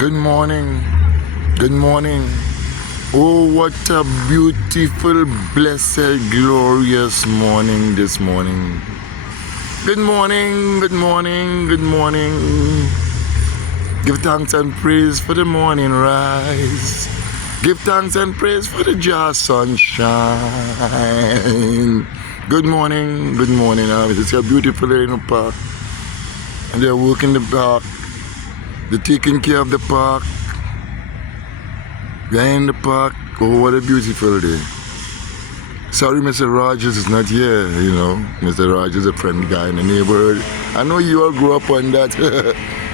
Good morning. Good morning. Oh, what a beautiful, blessed, glorious morning this morning. Good morning, good morning, good morning. Give thanks and praise for the morning rise. Give thanks and praise for the just sunshine. Good morning, good morning. It's a beautiful day in the park. And they're working the park. They're taking care of the park. They're in the park. Oh, what a beautiful day. Sorry, Mr. Rogers is not here, you know. Mr. Rogers is a friend guy in the neighborhood. I know you all grew up on that,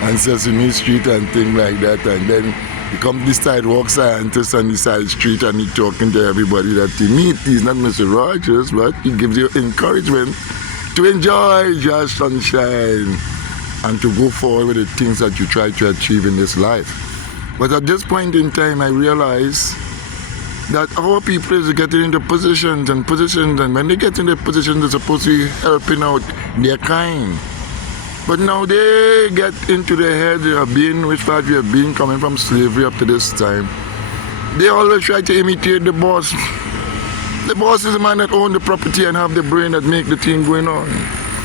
on Sesame Street and things like that. And then you come to the sidewalk scientist on the side street and he's talking to everybody that you meet. He's not Mr. Rogers, but he gives you encouragement to enjoy your sunshine and to go forward with the things that you try to achieve in this life. But at this point in time, I realize that our people is getting into positions, and when they get in the positions, they're supposed to be helping out their kind. But now they get into the head of being, which part we have been coming from slavery up to this time. They always try to imitate the boss. The boss is the man that owns the property and have the brain that make the thing going on.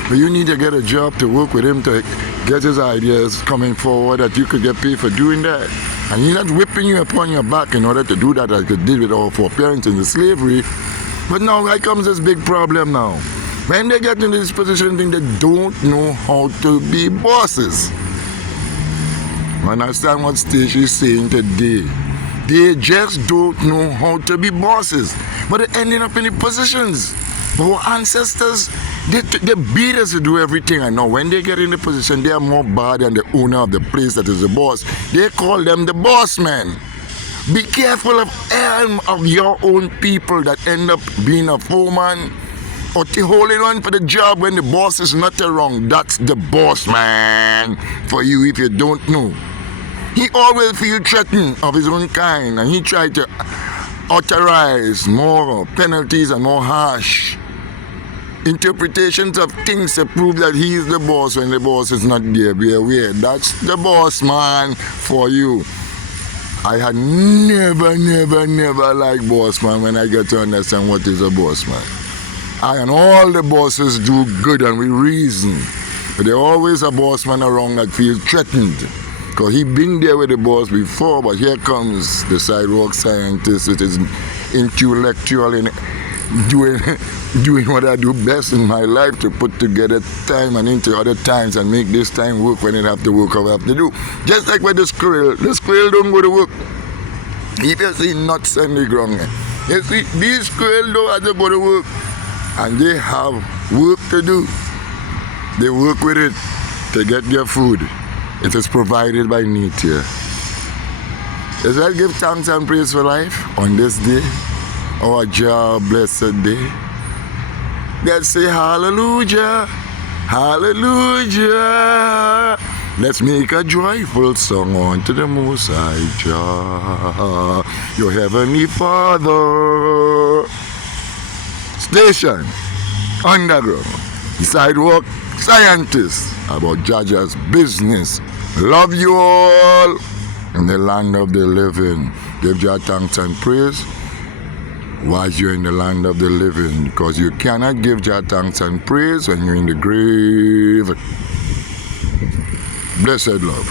But you need to get a job to work with him to get his ideas coming forward that you could get paid for doing that. And he's not whipping you upon your back in order to do that like it did with our foreparents in the slavery. But now here comes this big problem now. When they get in this position, they don't know how to be bosses. I understand what Stacey is saying today. They just don't know how to be bosses. But they're ending up in the positions. But our ancestors, they beat us to do everything. And now when they get in the position, they are more bad than the owner of the place that is the boss. They call them the boss man. Be careful of your own people that end up being a foreman or holding on for the job when the boss is not around. That's the boss man for you if you don't know. He always feels threatened of his own kind, and he tried to authorize more penalties and more harsh interpretations of things to prove that he is the boss when the boss is not there. Be aware, that's the boss man for you. I had never liked boss man when I get to understand what is a boss man. I and all the bosses do good and with reason, but there's always a boss man around that feels threatened. Because he been there with the boss before, but here comes the sidewalk scientist with his intellectual in doing what I do best in my life, to put together time and into other times and make this time work when it have to work how I have to do. Just like with the squirrel don't go to work. If you see nuts on the ground, you see these squirrels don't have to go to work, and they have work to do. They work with it to get their food. It is provided by nature. Let's all give thanks and praise for life on this day, our job blessed day. Let's say hallelujah, hallelujah. Let's make a joyful song unto the Most High Jah, your heavenly Father. Station, underground, sidewalk, scientists about Jaja's business. Love you all in the land of the living. Give Jah thanks and praise while you're in the land of the living, because you cannot give Jah thanks and praise when you're in the grave. Blessed love.